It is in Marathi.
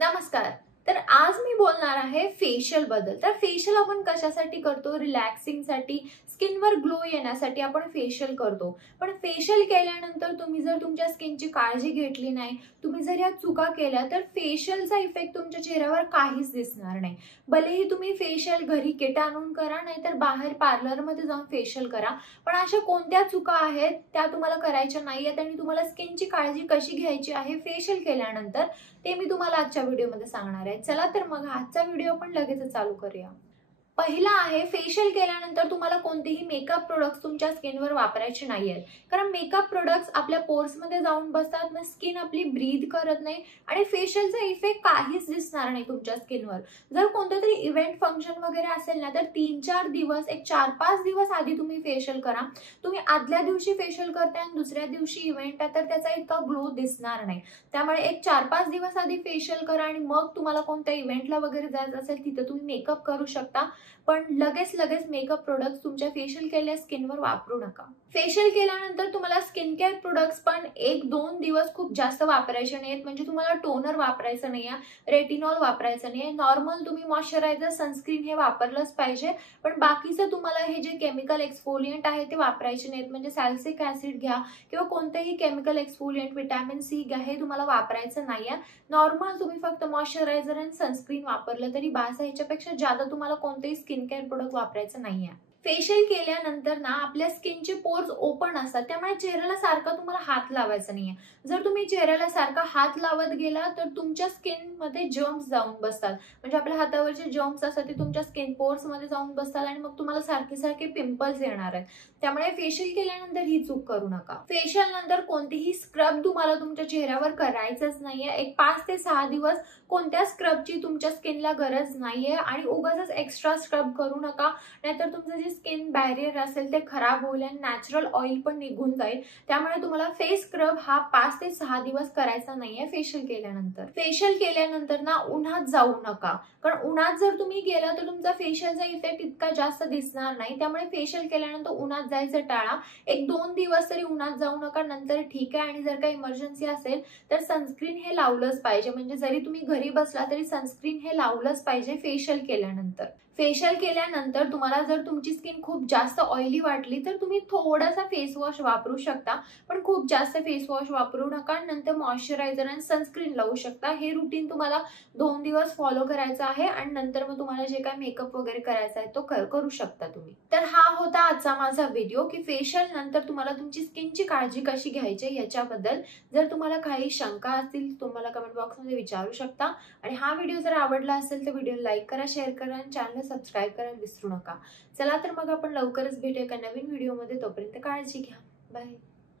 नमस्कार। तर आज मी बोलणार आहे फेशियल बद्दल। तर फेशियल आपण कशासाठी करतो? रिलॅक्सिंग साठी, स्किनवर ग्लो येण्यासाठी आपण फेशियल करतो। पण फेशियल केल्यानंतर तुम्ही जर तुमच्या स्किनची काळजी घेतली नाही, तुम्ही जर या चुका केल्या तर फेशियलचा इफेक्ट तुमच्या चेहऱ्यावर काहीच दिसणार नाही। भलेही तुम्ही फेशियल घरी किट आणून करा, नाहीतर बाहेर पार्लरमध्ये जाऊन फेशियल करा, पण अशा कोणत्या चुका आहेत त्या तुम्हाला करायच्या नाहीयेत आणि तुम्हाला स्किनची काळजी कशी घ्यायची आहे फेशियल केल्यानंतर ते मी तुम्हाला आजच्या व्हिडिओमध्ये सांगणार आहे। चला तर मग आजचा व्हिडिओ आपण लगेच चालू करूया। पहिला आहे, फेशियल केल्यानंतर तुम्हाला कोणतेही मेकअप प्रोडक्ट्स तुमच्या स्किनवर वापरायचे नाहीयेत, कारण मेकअप प्रोडक्ट्स आपल्या पोर्समध्ये जाऊन बसतात ना, स्किन आपली ब्रीथ करत नाही आणि फेशियलचा इफेक्ट काहीच दिसणार नाही तुमच्या स्किनवर। जर कोणतं तरी इव्हेंट फंक्शन वगैरे असेल ना, तर 3-4 दिवस, एक 4-5 दिवस आधी तुम्ही फेशियल करा। तुम्ही आदल्या दिवशी फेशियल करताय आणि दुसऱ्या दिवशी इव्हेंट आहे तर त्याचा इतका ग्लो दिसणार नाही। त्यामुळे एक 4-5 दिवस आधी फेशियल करा आणि मग तुम्हाला कोणत्या इव्हेंटला वगैरे जायचं असेल तिथे तुम्ही मेकअप करू शकता, पण लगेच मेकअप प्रोडक्ट्स तुमच्या फेशियल केलेल्या स्किनवर वापरू नका। फेशियल केल्यानंतर तुम्हाला स्किन केअर प्रोडक्ट्स पण 1-2 दिवस खूप जास्त वापरायचे नाहीत। म्हणजे तुम्हाला टोनर वापरायचं नाहीये, रेटिनॉल वापरायचं नाहीये, नॉर्मल तुम्ही मॉइश्चरायझर, सनस्क्रीन हे वापरलंच पाहिजे। पण बाकीचं तुम्हाला हे जे केमिकल एक्सफोलियंट आहे ते वापरायचे नाहीत। म्हणजे सॅलिसिलिक ऍसिड घ्या किंवा कोणतेही केमिकल एक्सफोलियंट, विटॅमिन सी घ्या, हे तुम्हाला वापरायचं नाहीये। नॉर्मल तुम्ही फक्त मॉइश्चरायझर आणि सनस्क्रीन वापरलं तरी बास आहे। ह्याच्यापेक्षा जादा तुम्हाला कोणतेही स्किन केअर प्रोडक्ट वापरायचं नाहीये। फेशियल केल्यानंतर ना आपल्या स्किनचे पोर्स ओपन असतात, त्यामुळे चेहऱ्याला सारखा तुम्हाला हात लावायचा नाहीये। जर तुम्ही चेहऱ्याला सारखा हात लावत गेला तर तुमच्या स्किन मध्ये जर्म्स जाऊन बसतात। म्हणजे आपल्या हातावरचे जर्म्स असतात ते तुमच्या स्किन पोर्स मध्ये जाऊन बसतात आणि मग तुम्हाला सारखे पिंपल्स येणार आहेत। त्यामुळे फेशियल केल्यानंतर ही चूक करू नका। फेशियल नंतर कोणतीही स्क्रब तुम्हाला तुमच्या चेहऱ्यावर करायचंच नाहीये। एक 5 ते 6 दिवस कोणत्या स्क्रबची तुमच्या स्किनला गरज नाहीये आणि उगाचच एक्स्ट्रा स्क्रब करू नका, नाहीतर तुमचं जे स्किन बॅरियर असेल ते खराब होईल आणि नॅचरल ऑइल पण निघून जाईल। त्यामुळे तुम्हाला फेस स्क्रब हा 5 ते 6 दिवस करायचा नाहीये फेशियल केल्यानंतर। फेशियल केल्यानंतर ना उन्हात जाऊ नका, कारण उन्हात जर तुम्ही गेला तर तुमचा फेशियलचा इफेक्ट इतका जास्त दिसणार नाही। त्यामुळे फेशियल केल्यानंतर उन्हात जायचं टाळा। 1-2 दिवस तरी उन्हात जाऊ नका, नंतर ठीक आहे। आणि जर काही इमर्जन्सी असेल तर सनस्क्रीन हे लावलंच पाहिजे। म्हणजे जरी तुम्ही घरी बसला तरी सनस्क्रीन हे लावलंच पाहिजे फेशियल केल्यानंतर। फेशियल केल्यानंतर तुम्हाला जर तुमची स्किन खूप जास्त ऑइली वाटली तर तुम्ही थोडासा फेस वॉश वापरू शकता, पण खूप जास्त फेस वॉश वापरू नका। नंतर मॉइश्चरायझर आणि सनस्क्रीन लावू शकता। हे रुटीन तुम्हाला 2 दिवस फॉलो करायचं आहे आणि नंतर मग तुम्हाला जे काय मेकअप वगैरे करायचा आहे तो करू शकता तुम्ही। तर हा होता आजचा माझा व्हिडिओ की फेशियल नंतर तुम्हाला तुमची स्किनची काळजी कशी घ्यायची याच्याबद्दल। जर तुम्हाला काही शंका असतील तुम्हाला कमेंट बॉक्समध्ये विचारू शकता। आणि हा व्हिडिओ जर आवडला असेल तर व्हिडिओ लाईक करा, शेअर करा आणि चॅनल सबस्क्राइब करायला विसरू नका। चला तर मग आपण लवकरच भेटूया एका नवीन व्हिडिओमध्ये। तोपर्यंत काळजी घ्या। बाय।